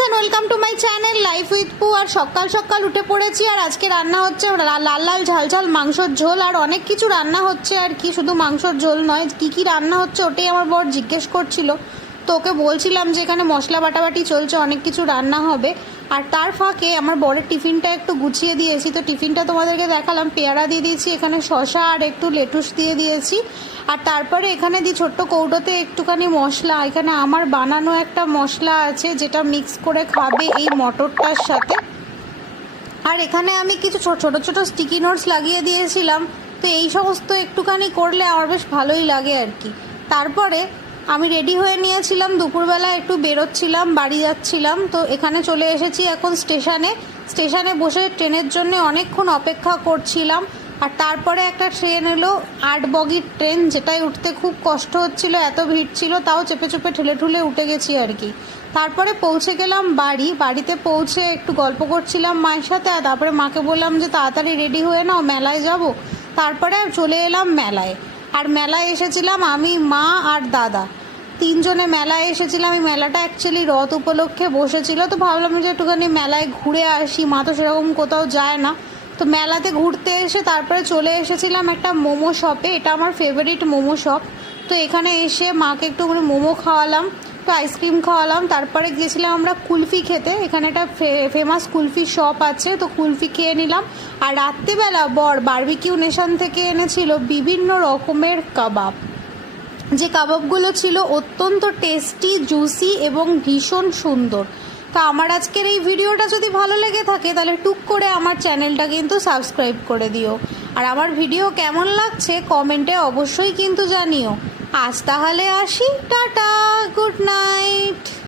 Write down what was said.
Friends and welcome to my channel life with पू। और सकाल सकाल उठे पड़ेছি আর আজকে রান্না হচ্ছে লাল লাল ঝাল ঝাল মাংসর ঝোল আর অনেক কিছু রান্না হচ্ছে আর কি, শুধু মাংসর ঝোল নয়, কি রান্না হচ্ছে ওটাই আমার বর জিজ্ঞেস করছিল। তো ওকে বলছিলাম যে এখানে মশলা বাটাবাটি চলছে, অনেক কিছু রান্না হবে। আর তার ফাঁকে আমার বরের টিফিনটা একটু গুছিয়ে দিয়েছি, তো টিফিনটা তোমাদেরকে দেখালাম। পেয়ারা দিয়ে দিয়েছি, এখানে শসা আর একটু লেটুস দিয়ে দিয়েছি। আর তারপরে এখানে দিই ছোট্ট কৌটোতে একটুখানি মশলা, এখানে আমার বানানো একটা মশলা আছে যেটা মিক্স করে খাবে এই মটরটার সাথে। আর এখানে আমি কিছু ছোট ছোট স্টিকি নোটস লাগিয়ে দিয়েছিলাম, তো এই সমস্ত একটুখানি করলে আমার বেশ ভালোই লাগে আর কি। তারপরে আমি রেডি হয়ে নিয়েছিলাম, দুপুরবেলা একটু বেরোচ্ছিলাম, বাড়ি যাচ্ছিলাম। তো এখানে চলে এসেছি এখন স্টেশনে বসে ট্রেনের জন্য অনেকক্ষণ অপেক্ষা করছিলাম। আর তারপরে একটা ট্রেন এলো, 8 বগির ট্রেন, যেটাই উঠতে খুব কষ্ট হচ্ছিল, এত ভিড় ছিল, তাও চেপে ঠেলে উঠে গেছি আর কি। তারপরে পৌঁছে গেলাম বাড়িতে পৌঁছে একটু গল্প করছিলাম মায়ের সাথে। আর তারপরে মাকে বললাম যে তাড়াতাড়ি রেডি হয়ে নাও, মেলায় যাব। তারপরে চলে এলাম মেলায়। আর মেলায় এসেছিলাম আমি, মা আর দাদা, তিনজনে মেলায় এসেছিলাম। এই মেলাটা অ্যাকচুয়ালি রথ উপলক্ষে বসেছিল, তো ভাবলাম যে একটুখানি মেলায় ঘুরে আসি, মা তো সেরকম কোথাও যায় না। তো মেলাতে ঘুরতে এসে তারপরে চলে এসেছিলাম একটা মোমো শপে, এটা আমার ফেভারিট মোমো শপ। তো এখানে এসে মাকে একটু মোমো খাওয়ালাম, তো আইসক্রিম খাওয়ালাম। তারপরে গিয়েছিলাম আমরা কুলফি খেতে, এখানে একটা ফেমাস কুলফি শপ আছে, তো কুলফি খেয়ে নিলাম। আর রাত্রিবেলা বর বারবিকিউ নেশন থেকে এনেছিল বিভিন্ন রকমের কাবাব, যে কাবাবগুলো ছিল অত্যন্ত টেস্টি, জুসি এবং ভীষণ সুন্দর। তো আমার আজকের এই ভিডিওটা যদি ভালো লেগে থাকে তাহলে টুক করে আমার চ্যানেলটা কিন্তু সাবস্ক্রাইব করে দিও। আর আমার ভিডিও কেমন লাগছে কমেন্টে অবশ্যই কিন্তু জানিও। আজ তাহলে আসি, টাটা, গুড নাইট।